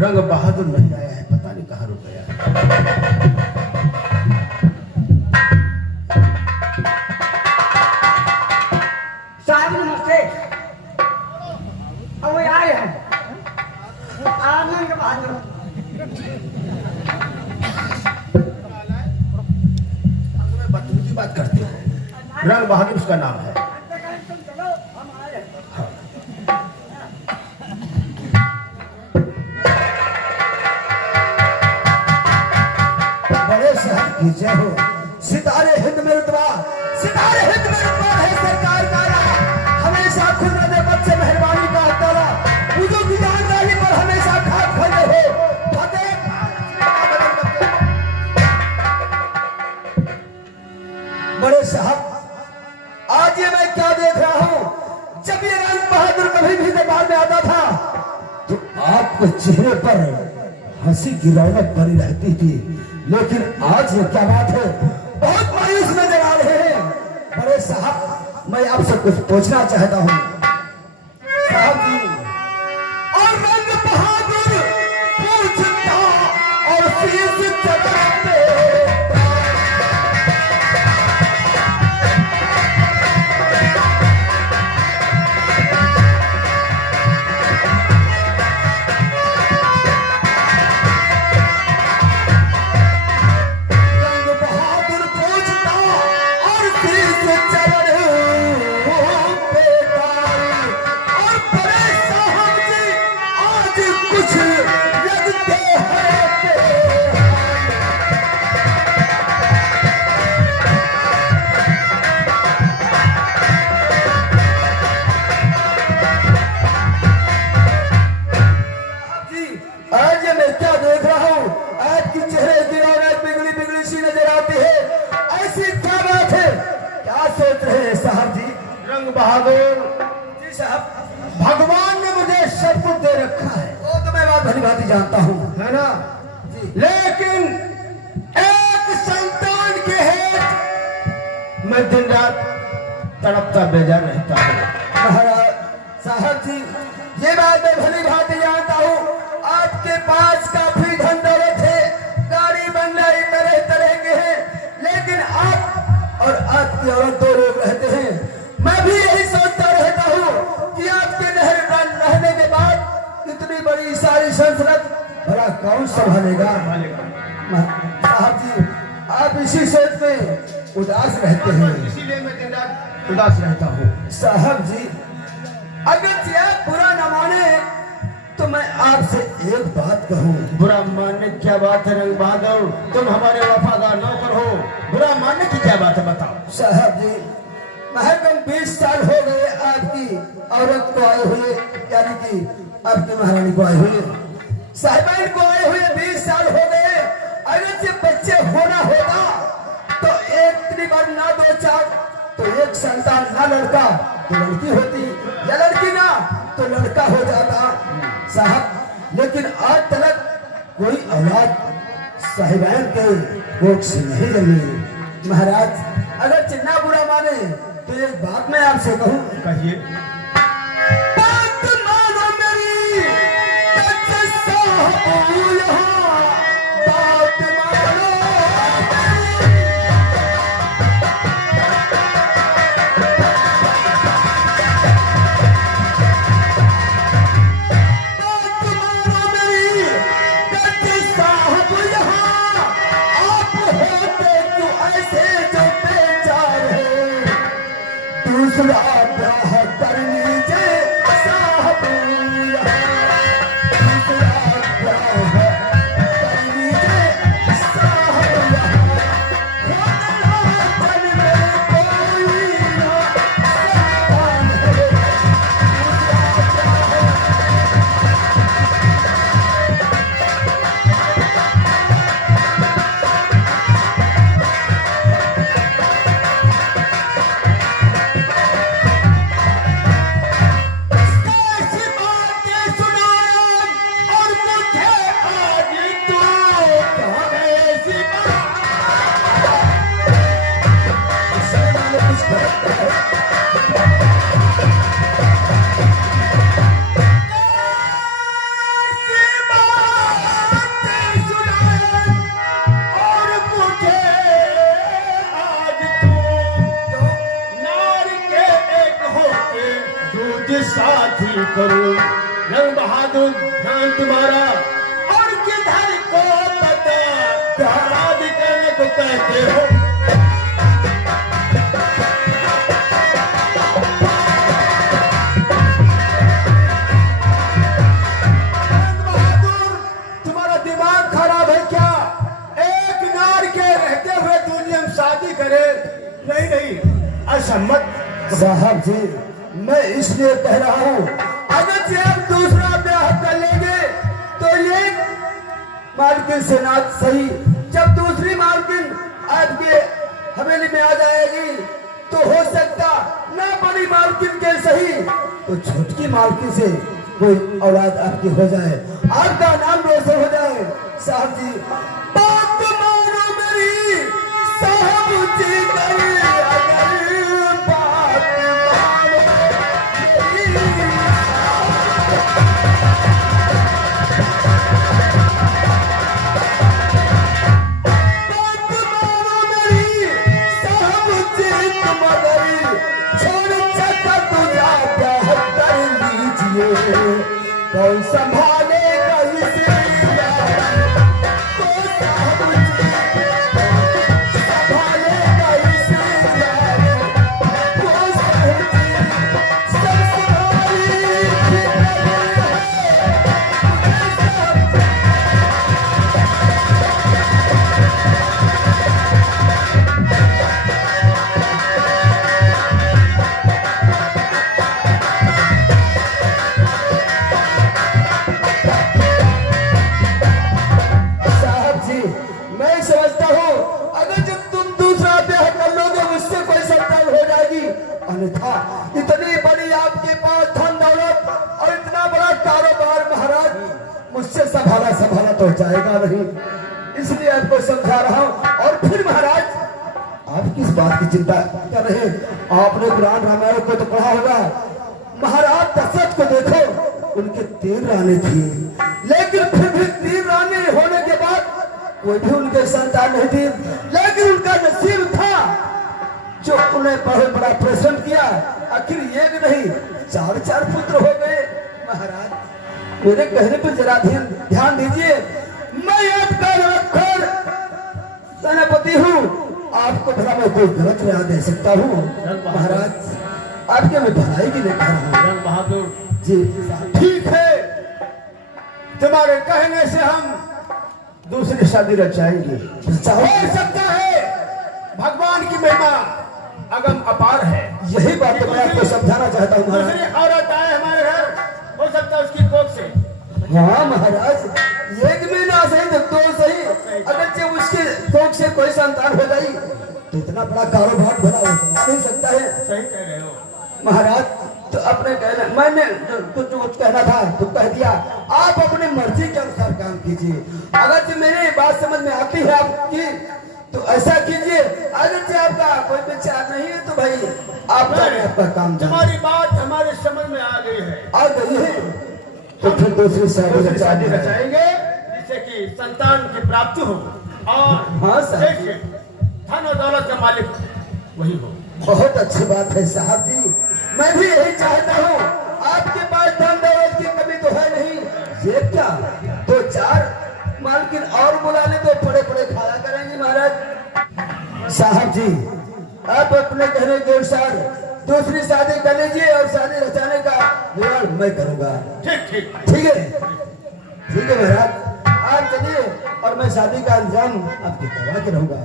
रंग बहादुर नहीं आया है, पता नहीं कहाँ रुक गया। साहब नमस्ते। अब वो आए हैं आनंद बहादुर। तुम्हें बदतमीजी बात करते हो। रंग बहादुर उसका नाम है। चलो हम आए। बड़े शहर की जय हो। सितारे हिंद में रुतबा, सितारे हिंद में रुतबा है सरकार का राह। हमेशा खुद रहे बद से मेहरबानी का ताला, पूजो की जानदारी पर हमेशा खाट खड़े हो। फतेह बड़े साहब, आज ये मैं क्या देख रहा हूँ। जब ये रंग बहादुर कभी भी दरबार में आता था तो आपके चेहरे पर हंसी की रौनक बनी रहती थी, लेकिन आज ये क्या बात है, बहुत मायूस नजर आ रहे हैं। बड़े साहब, मैं आपसे कुछ पूछना चाहता हूँ। साहब जी, और रंग बहादुर पूछता और शीश चढ़ाते। आज ये मैं क्या देख रहा हूँ, आपकी चेहरे की रौनक बिगड़ी बिगड़ी सी नजर आती है। ऐसी क्या बात है, क्या सोच रहे हैं साहब जी? रंग बहादुर जी साहब, भगवान ने मुझे सब कुछ दे रखा है, वो तो मैं बात भली भांति जानता हूँ, है ना जी। लेकिन एक संतान के हेत मैं दिन रात तड़पता बेजार रहता हूँ। महाराज साहब जी, ये बात मैं भली भांति जानता हूँ। आपके पास काफी धन दौलत है, गाड़ी बंगला तरह तरह के हैं, लेकिन आप और आपकी औरत दो लोग रहते हैं। मैं भी यही सोचता रहता हूँ कि आपके नहर रहने के बाद इतनी बड़ी सारी संसद भला कौन संभालेगा। साहब जी, आप इसी सोच में उदास रहते हैं, इसीलिए मैं दिन रात उदास रहता हूँ। साहब जी, अगर आप बुरा न माने तो मैं आपसे एक बात कहूँ। बुरा मानने की क्या बात है रंग बहादुर, तुम हमारे वफादार नौकर हो, बुरा मानने की क्या बात है बताओ। साहब जी, महकम 20 साल हो गए आपकी औरत को आए हुए, यानी कि आपकी महारानी को आए हुए, साहिबाइन को आए हुए 20 साल हो गए। अगर से बच्चे होना होगा तो एक बार ना 2-4 तो एक संतान, ना लड़का तो लड़की होती, या लड़की ना तो लड़का हो जाता साहब। लेकिन आज तक कोई औलाद साहिबाइन के कोख से नहीं जमी। महाराज, अगर चिन्ना बुरा माने तो एक बात मैं आपसे कहूँ। कहिए। बात मानो मेरी, बात मानो। दूसरा ब्याह करना जीवन साथी करो। रंग बहादुर ध्यान तुम्हारा और किधर को पता, शादी करने को कहते हो। रंग बहादुर, तुम्हारा दिमाग खराब है क्या? एक नार के रहते हुए दुनिया में शादी करे? नहीं नहीं, ऐसा मत। साहब जी, मैं इसलिए कह रहा हूँ, अगर से आप दूसरा ब्याह कर लेंगे तो ये मालकिन से ना सही, जब दूसरी मालकिन आपके हवेली में आ जाएगी तो हो सकता ना बड़ी मालकिन के सही तो छोटकी मालकिन से कोई औलाद आपकी हो जाए, आपका नाम रोशन हो जाए। साहब जी, बात मानो मेरी, साहब जी करिए अगर बात मानो मेरी। बात मानो मेरी, साहब जी तुम अगर छोड़ छक्का तुझा ब्याह कर लीजिए, कौन संभालेगा इसे? तो साहब जी संभालेगा इसे, तो साहब जी सब तुम्हारी फिक्र है। साहब जी, मैं समझता हूँ अगर जब तुम दूसरा ब्याह कर लोगे मुझसे कोई संतान हो जाएगी, अन्यथा इतनी बड़ी आपके पास धन दौलत और इतना बड़ा कारोबार महाराज मुझसे संभाला संभाला तो जाएगा नहीं, इसलिए आपको समझा रहा हूँ। और फिर महाराज, आप किस बात की चिंता कर रहे हैं? आपने कुरान रामायण को तो पढ़ा होगा। महाराज दशरथ को देखो, उनके 3 रानी थी, लेकिन फिर भी 3 रानी होने के बाद कोई भी उनके संतान नहीं थी, लेकिन उनका नसीब था जो उन्हें बहुत बड़ा परिश्रम किया, आखिर एक नहीं 4 पुत्र हो गए। महाराज, मेरे कहने पर जरा ध्यान दीजिए, मैं आपका लखर सेनापति हूँ, आपको भला मैं कोई गलत राय दे सकता हूँ? महाराज, आपके मैं भलाई की लेकर हूँ। रंग बहादुर जी ठीक है, तुम्हारे कहने से हम दूसरी शादी रचाएंगे। हो सकता है भगवान की महिमा अगम अपार है। यही बात तो मैं आपको समझाना चाहता हूँ महाराज। दूसरी औरत आए हमारे घर, हो सकता है उसकी कोख से। हाँ महाराज, एक में ना सही तो 2 सही, अगर जब उसके कोख से कोई संतान हो गई तो इतना बड़ा कारोबार भला हो नहीं सकता है। सही कह रहे हो महाराज, तो अपने कहना, मैंने कुछ कहना था तो कह दिया, आप अपनी मर्जी के अनुसार काम कीजिए। अगर जो मेरी बात समझ में आती है आपकी तो ऐसा कीजिए, अगर जो आपका कोई विचार नहीं है तो भाई आप जाने, आपका काम जाने। तुम्हारी बात हमारे समझ में आ गई है। आ गई है तो फिर दूसरी शादी शादी रचाएंगे जिससे कि संतान की प्राप्ति हो और हाँ साहब। देखिए, धन और दौलत का मालिक वही हो। बहुत अच्छी बात है साहब जी, मैं भी यही चाहता हूँ। आपके पास धन दौलत की कमी तो है नहीं, ये क्या 2-4 मालकिन और बुला ले तो पड़े पड़े खाया करेंगे। महाराज साहब जी, आप अपने कहने के अनुसार दूसरी शादी कर लीजिए और शादी रचाने का विवरण मैं करूंगा। ठीक ठीक ठीक है, ठीक है महाराज, आप चलिए और मैं शादी का इंतजाम आपको करवा के रहूंगा।